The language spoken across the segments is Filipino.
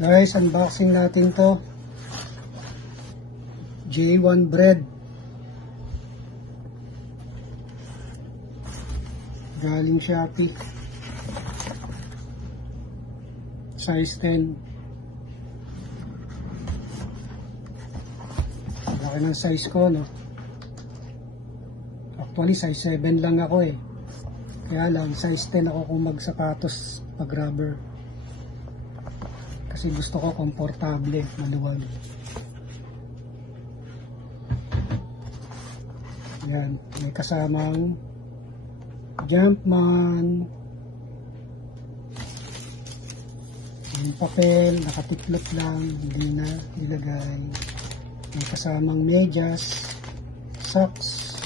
Guys, unboxing natin to. J1 bread. Galing Shopee. Size 10. Laki ng size ko, no? Actually, size 7 lang ako eh. Kaya lang, size 10 ako kung magsapatos pag rubber. Kasi gusto ko komportable, maluwag. Yan, may kasamang Jumpman. Yung papel, nakatiklop lang, hindi na ilagay. May kasamang medyas, socks,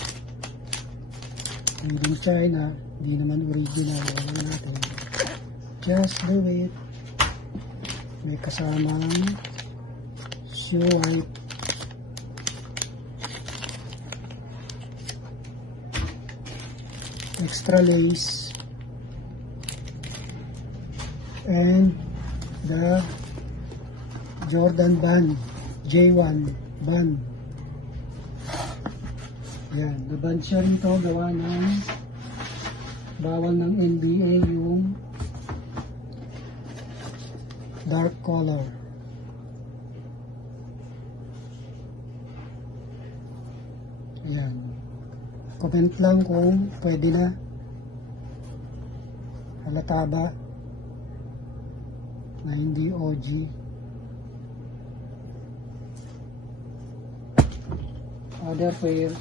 made in China, hindi naman original, wala natin. Just do it. May kasamang shoe white, extra lace, and the Jordan band, J1 band. Yan, the band siya rito gawa ng bawal ng NBA yung dark color. Ayan. Comment lang kung pwede na. Halata ba na hindi OG. Other pairs.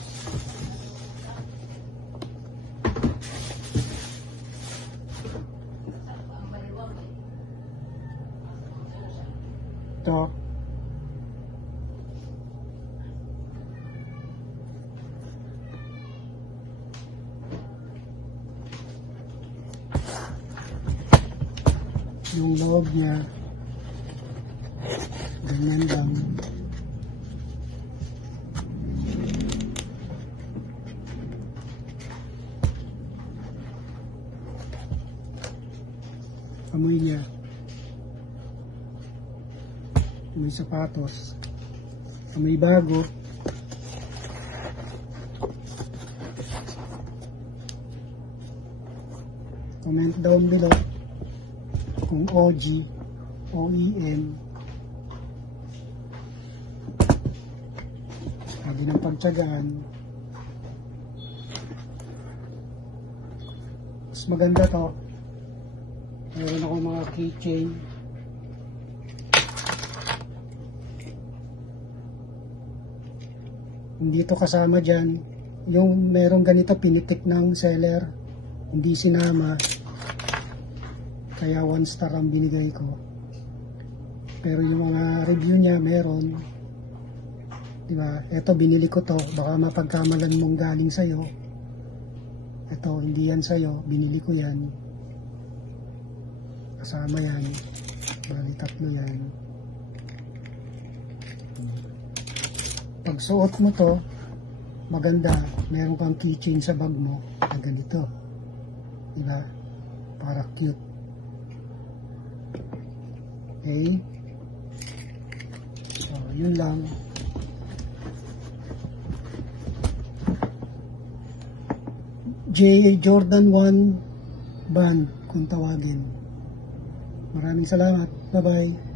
Ito. Yung loob niya ganyan lang. Amoy niya, may sapatos, may bago. Comment down below kung OG, OEM. Pwede ng pagtsagaan. Mas maganda to. Meron ako mga keychain. Hindi to kasama dyan. Yung merong ganito pinitik ng seller, hindi sinama. Kaya 1 star ang binigay ko. Pero yung mga review niya meron. Diba? Ito binili ko to. Baka mapagkamalan mong galing sa'yo. Ito hindi yan sa'yo. Binili ko yan. Kasama yan. Bali 3 yan. Pag suot mo to, maganda. Meron kang keychain sa bag mo na ganito. Diba? Para cute. Okay? So, yun lang. Jordan 1 band kung tawagin. Maraming salamat. Bye-bye.